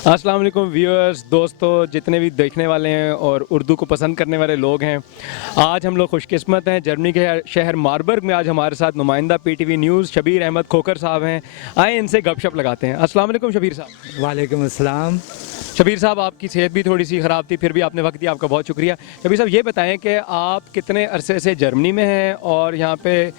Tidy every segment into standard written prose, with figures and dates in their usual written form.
अस्सलाम वालेकुम व्यूअर्स, दोस्तों, जितने भी देखने वाले हैं और उर्दू को पसंद करने वाले लोग हैं, आज हम लोग खुशकिस्मत हैं। जर्मनी के शहर मारबर्ग में आज हमारे साथ नुमाइंदा पीटीवी न्यूज़ शबीर अहमद खोकर साहब हैं। आए इनसे गपशप लगाते हैं। अस्सलाम वालेकुम शबीर साहब। वालेकुम अस्सलाम। शबीर साहब, आपकी सेहत भी थोड़ी सी ख़राब थी, फिर भी आपने वक्त दिया, आपका बहुत शुक्रिया। शबीर साहब, ये बताएं कि आप कितने अरसे से जर्मनी में हैं और यहाँ पे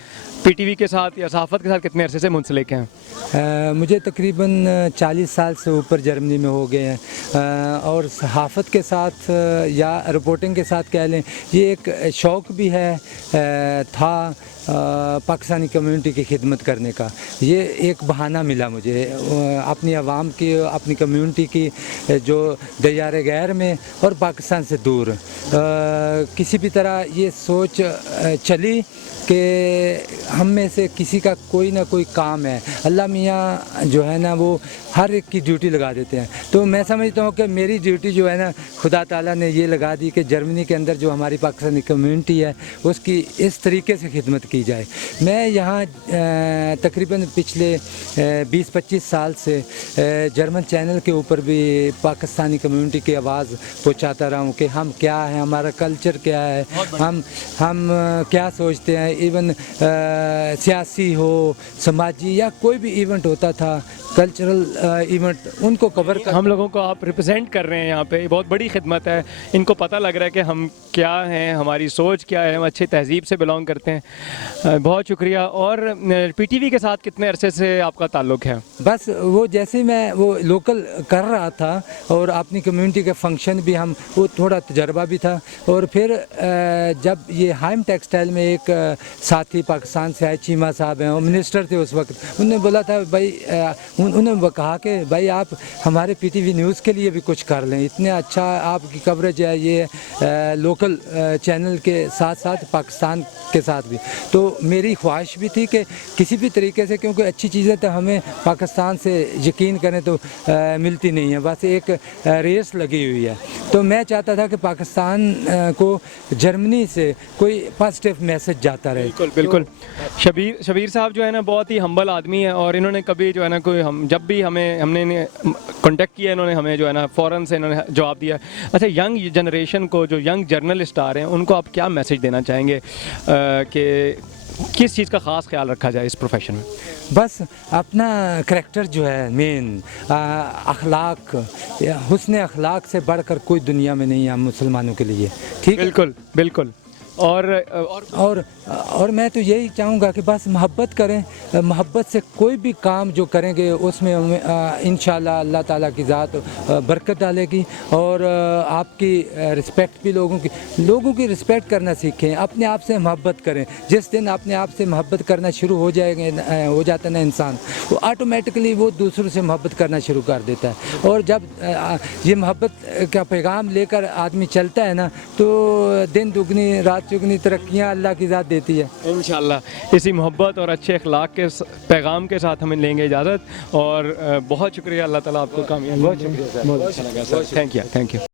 पीटीवी के साथ या सहाफ़त के साथ कितने अरसे से मुंसलिक हैं? मुझे तकरीबन 40 साल से ऊपर जर्मनी में हो गए हैं और सहाफ़त के साथ या रिपोर्टिंग के साथ कह लें, ये एक शौक़ भी है था पाकिस्तानी कम्युनिटी की खिदमत करने का। ये एक बहाना मिला मुझे अपनी आवाम की, अपनी कम्युनिटी की जो दयारे गैर में और पाकिस्तान से दूर, किसी भी तरह ये सोच चली कि हम में से किसी का कोई ना कोई काम है। अल्लाह मियाँ जो है ना, वो हर एक की ड्यूटी लगा देते हैं। तो मैं समझता हूँ कि मेरी ड्यूटी जो है ना, खुदा ताला ने ये लगा दी कि जर्मनी के अंदर जो हमारी पाकिस्तानी कम्युनिटी है उसकी इस तरीके से खिदमत की जाए। मैं यहाँ तकरीबन पिछले 20-25 साल से जर्मन चैनल के ऊपर भी पाकिस्तानी कम्युनिटी की आवाज़ पहुँचाता रहा हूँ कि हम क्या हैं, हमारा कल्चर क्या है, हम क्या सोचते हैं। इवन सियासी हो, समाजी या कोई भी इवेंट होता था, कल्चरल इवेंट, उनको कवर कर। हम लोगों को आप रिप्रेजेंट कर रहे हैं यहाँ पे, बहुत बड़ी खिदमत है। इनको पता लग रहा है कि हम क्या हैं, हमारी सोच क्या है, हम अच्छी तहजीब से बिलोंग करते हैं। बहुत शुक्रिया। और पीटीवी के साथ कितने अरसे से आपका ताल्लुक़ है? बस वो जैसे मैं वो लोकल कर रहा था और अपनी कम्युनिटी के फंक्शन भी हम, वो थोड़ा तजर्बा भी था। और फिर जब ये हाइम टेक्सटाइल में एक साथी पाकिस्तान से आए, चीमा साहब हैं, वो मिनिस्टर थे उस वक्त, उन्होंने बोला था भाई, उन्होंने कहा कि भाई आप हमारे पीटीवी न्यूज़ के लिए भी कुछ कर लें, इतने अच्छा आपकी कवरेज है ये लोकल चैनल के साथ साथ पाकिस्तान के साथ भी। तो मेरी ख्वाहिश भी थी कि किसी भी तरीके से, क्योंकि अच्छी चीज़ें तो हमें पाकिस्तान से यकीन करें तो मिलती नहीं है, बस एक रेस लगी हुई है। तो मैं चाहता था कि पाकिस्तान को जर्मनी से कोई पॉजिटिव मैसेज जाता रहे। बिल्कुल बिल्कुल। शबीर साहब जो है ना, बहुत ही हम्बल आदमी है और इन्होंने कभी जो है ना, कोई हम जब भी हमने कांटेक्ट किया, इन्होंने हमें जो है ना फ़ौरन से इन्होंने जवाब दिया। अच्छा, यंग जनरेशन को, जो यंग जर्नलिस्ट आ रहे हैं, उनको आप क्या मैसेज देना चाहेंगे कि किस चीज़ का ख़ास ख्याल रखा जाए इस प्रोफेशन में? बस अपना करैक्टर जो है मेन, अखलाक, हुस्न अखलाक से बढ़कर कोई दुनिया में नहीं है हम मुसलमानों के लिए। ठीक है? बिल्कुल बिल्कुल। और मैं तो यही चाहूँगा कि बस मोहब्बत करें, मोहब्बत से कोई भी काम जो करेंगे उसमें इंशाल्लाह अल्लाह ताला की ज़ात बरकत डालेगी। और आपकी रिस्पेक्ट भी, लोगों की रिस्पेक्ट करना सीखें, अपने आप से मोहब्बत करें। जिस दिन अपने आप से मोहब्बत करना शुरू हो जाता है ना इंसान, वो ऑटोमेटिकली वो दूसरों से मोहब्बत करना शुरू कर देता है। और जब ये मोहब्बत का पैगाम लेकर आदमी चलता है ना, तो दिन दुगनी रात चुगनी तरक्कियाँ अल्लाह की ज़ात देती है। इंशाल्लाह इसी मोहब्बत और अच्छे अखलाक के पैगाम के साथ हमें लेंगे इजाज़त। और बहुत शुक्रिया, अल्लाह ताला आपको कामयाब। बहुत शुक्रिया सर। Thank you.